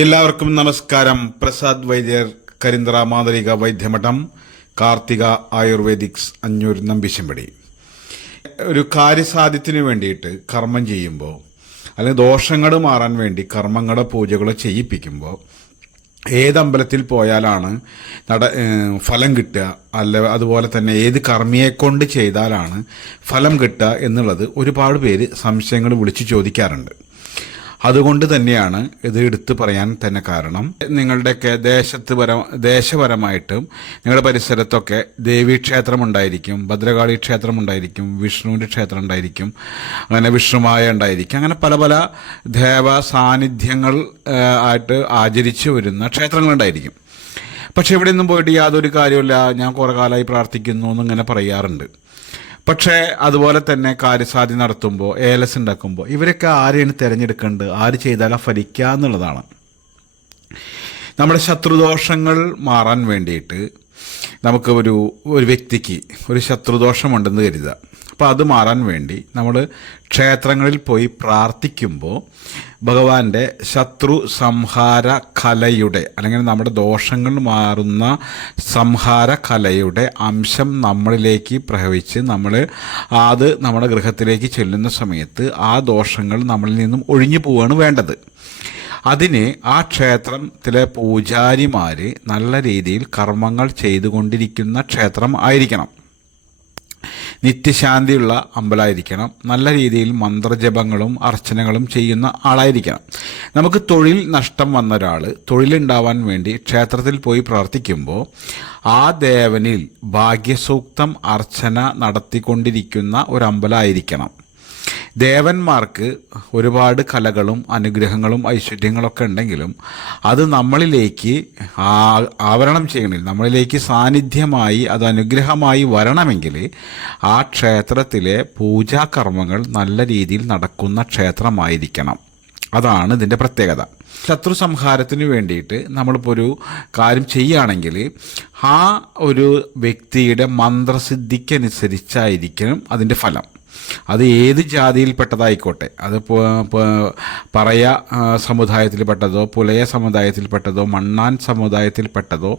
എല്ലാവർക്കും നമസ്കാരം. പ്രസാദ് വൈദ്യർ കരിന്ദ്ര മാന്ത്രിക വൈദ്യമഠം കാർത്തിക ആയുർവേദിക്സ് അഞ്ഞൂർ നമ്പിശമ്പടി. ഒരു കാര്യസാധ്യത്തിന് വേണ്ടിയിട്ട് കർമ്മം ചെയ്യുമ്പോൾ അല്ലെങ്കിൽ ദോഷങ്ങൾ മാറാൻ വേണ്ടി കർമ്മങ്ങളോ പൂജകളോ ചെയ്യിപ്പിക്കുമ്പോൾ ഏതമ്പലത്തിൽ പോയാലാണ് നട ഫലം കിട്ടുക അല്ല അതുപോലെ തന്നെ ഏത് കർമ്മിയെ കൊണ്ട് ചെയ്താലാണ് ഫലം കിട്ടുക എന്നുള്ളത് ഒരുപാട് പേര് സംശയങ്ങൾ വിളിച്ചു ചോദിക്കാറുണ്ട്. അതുകൊണ്ട് തന്നെയാണ് ഇത് എടുത്തു പറയാൻ തന്നെ കാരണം. നിങ്ങളുടെയൊക്കെ ദേശത്ത് പര ദേശപരമായിട്ടും നിങ്ങളുടെ പരിസരത്തൊക്കെ ദേവീക്ഷേത്രം ഉണ്ടായിരിക്കും ഭദ്രകാളി ക്ഷേത്രം ഉണ്ടായിരിക്കും വിഷ്ണുവിന്റെ ക്ഷേത്രം ഉണ്ടായിരിക്കും അങ്ങനെ വിഷ്ണുമായ ഉണ്ടായിരിക്കും. അങ്ങനെ പല പല ദേവ സാന്നിധ്യങ്ങൾ ആയിട്ട് ആചരിച്ചു വരുന്ന ക്ഷേത്രങ്ങളുണ്ടായിരിക്കും. പക്ഷെ ഇവിടെ നിന്നും പോയിട്ട് യാതൊരു കാര്യമില്ല ഞാൻ കുറേ കാലമായി പ്രാർത്ഥിക്കുന്നു എന്നിങ്ങനെ പറയാറുണ്ട്. പക്ഷേ അതുപോലെ തന്നെ കാര്യസാധ്യ നടത്തുമ്പോൾ ഏലസ് ഉണ്ടാക്കുമ്പോൾ ഇവരൊക്കെ ആരെയാണ് തിരഞ്ഞെടുക്കേണ്ടത്? ആര് ചെയ്താലാ ഫലിക്കുക എന്നുള്ളതാണ്. നമ്മുടെ ശത്രുദോഷങ്ങൾ മാറാൻ വേണ്ടിയിട്ട് നമുക്ക് ഒരു ഒരു വ്യക്തിക്ക് ഒരു ശത്രുദോഷമുണ്ടെന്ന് കരുതുക. അപ്പോൾ അത് മാറാൻ വേണ്ടി നമ്മൾ ക്ഷേത്രങ്ങളിൽ പോയി പ്രാർത്ഥിക്കുമ്പോൾ ഭഗവാന്റെ ശത്രു സംഹാര കലയുടെ അല്ലെങ്കിൽ നമ്മുടെ ദോഷങ്ങൾ മാറുന്ന സംഹാര കലയുടെ അംശം നമ്മളിലേക്ക് പ്രവഹിച്ച് നമ്മൾ അത് നമ്മുടെ ഗൃഹത്തിലേക്ക് ചെല്ലുന്ന സമയത്ത് ആ ദോഷങ്ങൾ നമ്മളിൽ നിന്നും ഒഴിഞ്ഞു പോവുകയാണ് വേണ്ടത്. അതിന് ആ ക്ഷേത്രത്തിലെ പൂജാരിമാർ നല്ല രീതിയിൽ കർമ്മങ്ങൾ ചെയ്തുകൊണ്ടിരിക്കുന്ന ക്ഷേത്രം ആയിരിക്കണം. നിത്യശാന്തിയുള്ള അമ്പലമായിരിക്കണം നല്ല രീതിയിൽ മന്ത്രജപങ്ങളും അർച്ചനകളും ചെയ്യുന്ന ആളായിരിക്കണം. നമുക്ക് തൊഴിൽ നഷ്ടം വന്ന ഒരാൾ തൊഴിലുണ്ടാവാൻ വേണ്ടി ക്ഷേത്രത്തിൽ പോയി പ്രാർത്ഥിക്കുമ്പോൾ ആ ദേവനിൽ ഭാഗ്യസൂക്തം അർച്ചന നടത്തിക്കൊണ്ടിരിക്കുന്ന ഒരു ദേവന്മാർക്ക് ഒരുപാട് കലകളും അനുഗ്രഹങ്ങളും ഐശ്വര്യങ്ങളൊക്കെ ഉണ്ടെങ്കിലും അത് നമ്മളിലേക്ക് ആവരണം ചെയ്യണമെങ്കിൽ നമ്മളിലേക്ക് സാന്നിധ്യമായി അത് അനുഗ്രഹമായി വരണമെങ്കിൽ ആ ക്ഷേത്രത്തിലെ പൂജാകർമ്മങ്ങൾ നല്ല രീതിയിൽ നടക്കുന്ന ക്ഷേത്രമായിരിക്കണം. അതാണ് ഇതിന്റെ പ്രത്യേകത. ശത്രു സംഹാരത്തിന് വേണ്ടിയിട്ട് നമ്മളിപ്പോൾ ഒരു കാര്യം ചെയ്യുകയാണെങ്കിൽ ആ ഒരു വ്യക്തിയുടെ മന്ത്രസിദ്ധിക്കനുസരിച്ചായിരിക്കണം അതിന്റെ ഫലം. അത് ഏത് ജാതിയിൽപ്പെട്ടതായിക്കോട്ടെ? അത് പറയ സമുദായത്തിൽപ്പെട്ടതോ പുലയ സമുദായത്തിൽപ്പെട്ടതോ മണ്ണാൻ സമുദായത്തിൽപ്പെട്ടതോ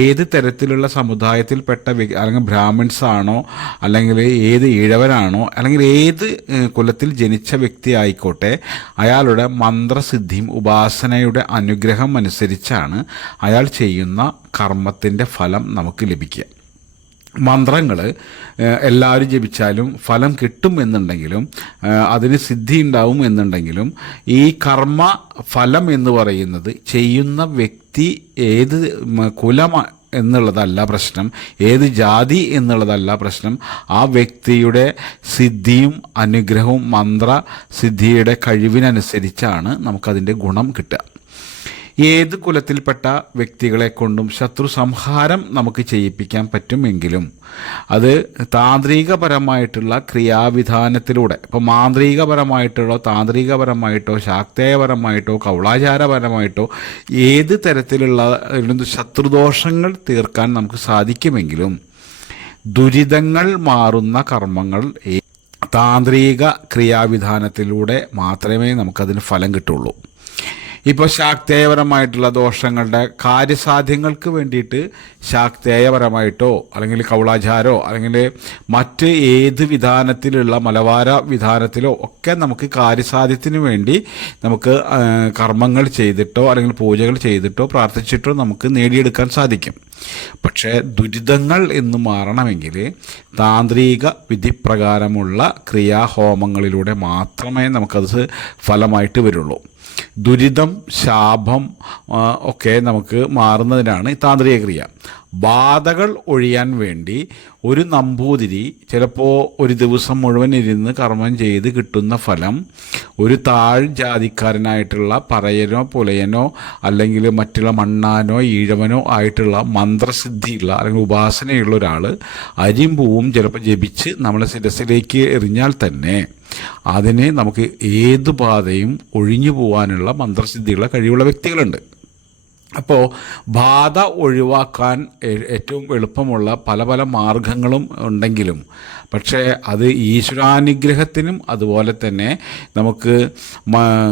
ഏത് തരത്തിലുള്ള സമുദായത്തിൽപ്പെട്ട അല്ലെങ്കിൽ ബ്രാഹ്മിൺസ് ആണോ അല്ലെങ്കിൽ ഏത് ഇഴവനാണോ അല്ലെങ്കിൽ ഏത് കുലത്തിൽ ജനിച്ച വ്യക്തി ആയിക്കോട്ടെ അയാളുടെ മന്ത്രസിദ്ധിയും ഉപാസനയുടെ അനുഗ്രഹം അനുസരിച്ചാണ് അയാൾ ചെയ്യുന്ന കർമ്മത്തിന്റെ ഫലം നമുക്ക് ലഭിക്കുക. മന്ത്രങ്ങൾ എല്ലാവരും ജപിച്ചാലും ഫലം കിട്ടും എന്നുണ്ടെങ്കിലും അതിന് സിദ്ധി ഉണ്ടാവും എന്നുണ്ടെങ്കിലും ഈ കർമ്മ ഫലം എന്ന് പറയുന്നത് ചെയ്യുന്ന വ്യക്തി ഏത് കുലം എന്നുള്ളതല്ല പ്രശ്നം. ഏത് ജാതി എന്നുള്ളതല്ല പ്രശ്നം. ആ വ്യക്തിയുടെ സിദ്ധിയും അനുഗ്രഹവും മന്ത്ര സിദ്ധിയുടെ കഴിവിനനുസരിച്ചാണ് നമുക്കതിന്റെ ഗുണം കിട്ടുക. ഏത് കുലത്തിൽപ്പെട്ട വ്യക്തികളെ കൊണ്ടും ശത്രു സംഹാരം നമുക്ക് ചെയ്യിപ്പിക്കാൻ പറ്റുമെങ്കിലും അത് താന്ത്രികപരമായിട്ടുള്ള ക്രിയാവിധാനത്തിലൂടെ ഇപ്പോൾ മാന്ത്രികപരമായിട്ടോ താന്ത്രികപരമായിട്ടോ ശാക്തേയപരമായിട്ടോ കൗളാചാരപരമായിട്ടോ ഏത് തരത്തിലുള്ള ശത്രുദോഷങ്ങൾ തീർക്കാൻ നമുക്ക് സാധിക്കുമെങ്കിലും ദുരിതങ്ങൾ മാറുന്ന കർമ്മങ്ങൾ താന്ത്രിക ക്രിയാവിധാനത്തിലൂടെ മാത്രമേ നമുക്കതിന് ഫലം കിട്ടുള്ളൂ. ഇപ്പോൾ ശാക്തേയപരമായിട്ടുള്ള ദോഷങ്ങളുടെ കാര്യസാധ്യങ്ങൾക്ക് വേണ്ടിയിട്ട് ശാക്തേയപരമായിട്ടോ അല്ലെങ്കിൽ കൗളാചാരോ അല്ലെങ്കിൽ മറ്റ് ഏത് വിധാനത്തിലുള്ള മലവാര വിധാനത്തിലോ ഒക്കെ നമുക്ക് കാര്യസാധ്യത്തിന് വേണ്ടി നമുക്ക് കർമ്മങ്ങൾ ചെയ്തിട്ടോ അല്ലെങ്കിൽ പൂജകൾ ചെയ്തിട്ടോ പ്രാർത്ഥിച്ചിട്ടോ നമുക്ക് നേടിയെടുക്കാൻ സാധിക്കും. പക്ഷേ ദുരിതങ്ങൾ എന്ന് മാറണമെങ്കിൽ താന്ത്രിക വിധിപ്രകാരമുള്ള ക്രിയാഹോമങ്ങളിലൂടെ മാത്രമേ നമുക്കത് ഫലമായിട്ട് വരുള്ളൂ. ദുരിതം ശാപം ഒക്കെ നമുക്ക് മാറുന്നതിനാണ് ഈ താന്ത്രിക ക്രിയ. ബാധകൾ ഒഴിയാൻ വേണ്ടി ഒരു നമ്പൂതിരി ചിലപ്പോൾ ഒരു ദിവസം മുഴുവൻ ഇരുന്ന് കർമ്മം ചെയ്ത് കിട്ടുന്ന ഫലം ഒരു താഴ് ജാതിക്കാരനായിട്ടുള്ള പറയനോ പുലയനോ അല്ലെങ്കിൽ മറ്റുള്ള മണ്ണാനോ ഈഴവനോ ആയിട്ടുള്ള മന്ത്രസിദ്ധിയുള്ള അല്ലെങ്കിൽ ഉപാസനയുള്ള ഒരാൾ അരിയും പൂവും ചിലപ്പോൾ ജപിച്ച് നമ്മളെ ശിരസിലേക്ക് എറിഞ്ഞാൽ തന്നെ അതിനെ നമുക്ക് ഏത് ബാധയും ഒഴിഞ്ഞു പോകാനുള്ള മന്ത്രസിദ്ധിയുള്ള കഴിവുള്ള വ്യക്തികളുണ്ട്. അപ്പോൾ ബാധ ഒഴിവാക്കാൻ ഏറ്റവും എളുപ്പമുള്ള പല പല മാർഗങ്ങളും ഉണ്ടെങ്കിലും പക്ഷേ അത് ഈശ്വരാനുഗ്രഹത്തിനും അതുപോലെ തന്നെ നമുക്ക്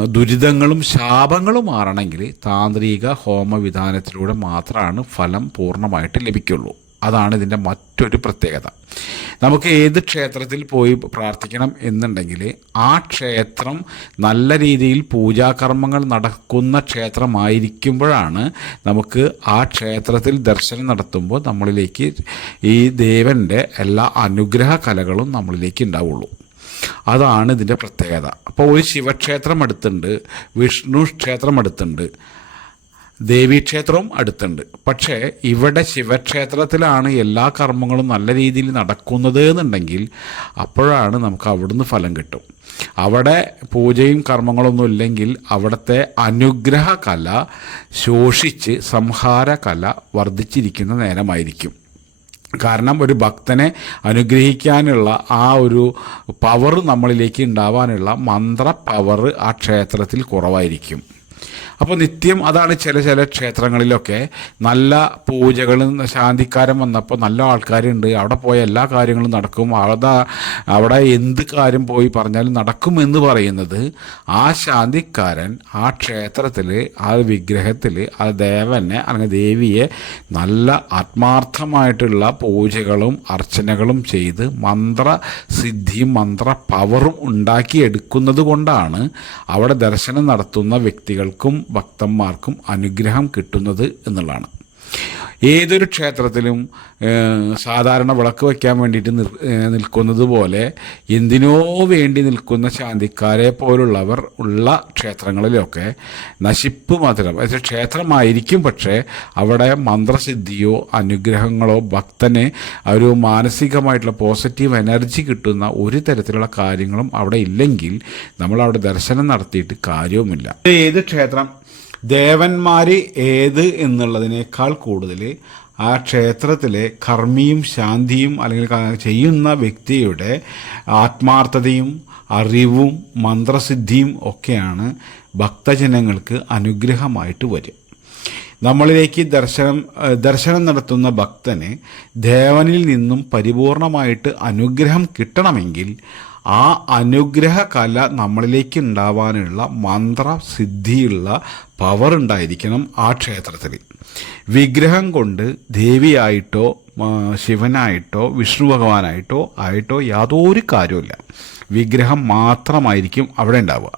ദുരിതങ്ങളും ശാപങ്ങളും മാറണമെങ്കിൽ താന്ത്രിക ഹോമവിധാനത്തിലൂടെ മാത്രമാണ് ഫലം പൂർണമായിട്ട് ലഭിക്കുള്ളൂ. അതാണ് ഇതിന്റെ മറ്റൊരു പ്രത്യേകത. നമുക്ക് ഏത് ക്ഷേത്രത്തിൽ പോയി പ്രാർത്ഥിക്കണം എന്നുണ്ടെങ്കിൽ ആ ക്ഷേത്രം നല്ല രീതിയിൽ പൂജാകർമ്മങ്ങൾ നടക്കുന്ന ക്ഷേത്രമായിരിക്കുമ്പോഴാണ് നമുക്ക് ആ ക്ഷേത്രത്തിൽ ദർശനം നടത്തുമ്പോൾ നമ്മളിലേക്ക് ഈ ദേവന്റെ എല്ലാ അനുഗ്രഹ കലകളും നമ്മളിലേക്ക് ഉണ്ടാവുള്ളൂ. അതാണ് ഇതിന്റെ പ്രത്യേകത. അപ്പോൾ ഒരു ശിവക്ഷേത്രം അടുത്തുണ്ട് വിഷ്ണു ക്ഷേത്രം അടുത്തുണ്ട്. ദേവീക്ഷേത്രവും അടുത്തുണ്ട്. പക്ഷേ ഇവിടെ ശിവക്ഷേത്രത്തിലാണ് എല്ലാ കർമ്മങ്ങളും നല്ല രീതിയിൽ നടക്കുന്നത് എന്നുണ്ടെങ്കിൽ അപ്പോഴാണ് നമുക്ക് അവിടുന്ന് ഫലം കിട്ടും. അവിടെ പൂജയും കർമ്മങ്ങളൊന്നും ഇല്ലെങ്കിൽ അവിടുത്തെ അനുഗ്രഹ കല ശോഷിച്ച് സംഹാര കല വർദ്ധിച്ചിരിക്കുന്ന നേരമായിരിക്കും. കാരണം ഒരു ഭക്തനെ അനുഗ്രഹിക്കാനുള്ള ആ ഒരു പവർ നമ്മളിലേക്ക് ഉണ്ടാവാനുള്ള മന്ത്ര പവർ ആ ക്ഷേത്രത്തിൽ കുറവായിരിക്കും. അപ്പോൾ നിത്യം അതാണ് ചില ചില ക്ഷേത്രങ്ങളിലൊക്കെ നല്ല പൂജകളും ശാന്തിക്കാരം വന്നപ്പോൾ നല്ല ആൾക്കാരുണ്ട്. അവിടെ പോയ എല്ലാ കാര്യങ്ങളും നടക്കും. അവിടെ അവിടെ എന്ത് കാര്യം പോയി പറഞ്ഞാലും നടക്കുമെന്ന് പറയുന്നത് ആ ശാന്തിക്കാരൻ ആ ക്ഷേത്രത്തിൽ ആ വിഗ്രഹത്തിൽ ആ ദേവനെ അല്ലെങ്കിൽ ദേവിയെ നല്ല ആത്മാർത്ഥമായിട്ടുള്ള പൂജകളും അർച്ചനകളും ചെയ്ത് മന്ത്ര മന്ത്രസിദ്ധിയും മന്ത്ര പവറും ഉണ്ടാക്കിയെടുക്കുന്നത് കൊണ്ടാണ് അവിടെ ദർശനം നടത്തുന്ന വ്യക്തികൾക്കും ഭക്തന്മാർക്കും അനുഗ്രഹം കിട്ടുന്നത് എന്നുള്ളതാണ്. ഏതൊരു ക്ഷേത്രത്തിലും സാധാരണ വിളക്ക് വയ്ക്കാൻ വേണ്ടിയിട്ട് നിൽക്കുന്നത് പോലെ എന്തിനോ വേണ്ടി നിൽക്കുന്ന ശാന്തിക്കാരെ പോലുള്ളവർ ഉള്ള ക്ഷേത്രങ്ങളിലൊക്കെ നശിപ്പ് അതായത് ക്ഷേത്രമായിരിക്കും പക്ഷേ അവിടെ മന്ത്രസിദ്ധിയോ അനുഗ്രഹങ്ങളോ ഭക്തന് ഒരു മാനസികമായിട്ടുള്ള പോസിറ്റീവ് എനർജി കിട്ടുന്ന ഒരു തരത്തിലുള്ള കാര്യങ്ങളും അവിടെ ഇല്ലെങ്കിൽ നമ്മൾ അവിടെ ദർശനം നടത്തിയിട്ട് കാര്യവുമില്ല. ഏത് ക്ഷേത്രം ദേവന്മാർ ഏത് എന്നുള്ളതിനേക്കാൾ കൂടുതൽ ആ ക്ഷേത്രത്തിലെ കർമ്മിയും ശാന്തിയും അല്ലെങ്കിൽ ചെയ്യുന്ന വ്യക്തിയുടെ ആത്മാർത്ഥതയും അറിവും മന്ത്രസിദ്ധിയും ഒക്കെയാണ് ഭക്തജനങ്ങൾക്ക് അനുഗ്രഹമായിട്ട് വരും നമ്മളിലേക്ക് ദർശനം ദർശനം നടത്തുന്ന ഭക്തന് ദേവനിൽ നിന്നും പരിപൂർണമായിട്ട് അനുഗ്രഹം കിട്ടണമെങ്കിൽ ആ അനുഗ്രഹ കല നമ്മളിലേക്ക് ഉണ്ടാവാനുള്ള മന്ത്രസിദ്ധിയുള്ള പവർ ഉണ്ടായിരിക്കണം ആ ക്ഷേത്രത്തിൽ. വിഗ്രഹം കൊണ്ട് ദേവിയായിട്ടോ ശിവനായിട്ടോ വിഷ്ണു ഭഗവാനായിട്ടോ ആയിട്ടോ യാതൊരു കാര്യമില്ല വിഗ്രഹം മാത്രമായിരിക്കും അവിടെ ഉണ്ടാവുക.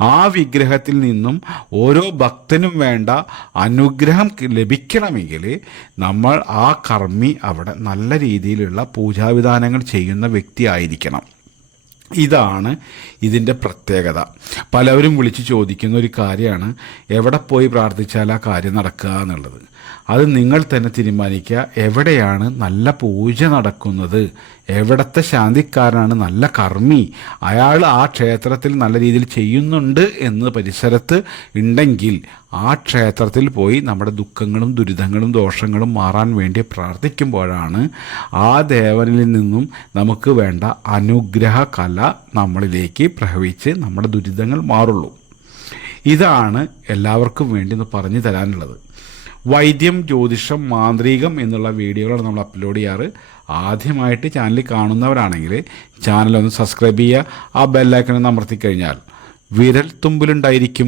ആ വിഗ്രഹത്തിൽ നിന്നും ഓരോ ഭക്തനും വേണ്ട അനുഗ്രഹം ലഭിക്കണമെങ്കിൽ നമ്മൾ ആ കർമ്മി അവിടെ നല്ല രീതിയിലുള്ള പൂജാവിധാനങ്ങൾ ചെയ്യുന്ന വ്യക്തി ആയിരിക്കണം. ഇതാണ് ഇതിന്റെ പ്രത്യേകത. പലവരും വിളിച്ച് ചോദിക്കുന്ന ഒരു കാര്യമാണ് എവിടെ പോയി പ്രാർത്ഥിച്ചാൽ ആ കാര്യം നടക്കുക എന്നുള്ളത്. അത് നിങ്ങൾ തന്നെ തീരുമാനിക്കുക എവിടെയാണ് നല്ല പൂജ നടക്കുന്നത് എവിടത്തെ ശാന്തിക്കാരനാണ് നല്ല കർമ്മി അയാൾ ആ ക്ഷേത്രത്തിൽ നല്ല രീതിയിൽ ചെയ്യുന്നുണ്ട് എന്ന് പരിസരത്ത് ഉണ്ടെങ്കിൽ ആ ക്ഷേത്രത്തിൽ പോയി നമ്മുടെ ദുഃഖങ്ങളും ദുരിതങ്ങളും ദോഷങ്ങളും മാറാൻ വേണ്ടി പ്രാർത്ഥിക്കുമ്പോഴാണ് ആ ദേവനിൽ നിന്നും നമുക്ക് വേണ്ട അനുഗ്രഹ കല നമ്മളിലേക്ക് പ്രവഹിച്ച് നമ്മുടെ ദുരിതങ്ങൾ മാറുള്ളൂ. ഇതാണ് എല്ലാവർക്കും വേണ്ടി ഒന്ന് പറഞ്ഞു തരാനുള്ളത്. വൈദ്യം ജ്യോതിഷം മാന്ത്രികം എന്നുള്ള വീഡിയോകളാണ് നമ്മൾ അപ്ലോഡ് ചെയ്യാറ്. ആദ്യമായിട്ട് ചാനൽ കാണുന്നവരാണെങ്കിൽ ചാനൽ ഒന്ന് സബ്സ്ക്രൈബ് ചെയ്യുക. ആ ബെല്ലൈക്കൺ അമർത്തി കഴിഞ്ഞാൽ വിരൽ തുമ്പിലുണ്ടായിരിക്കും.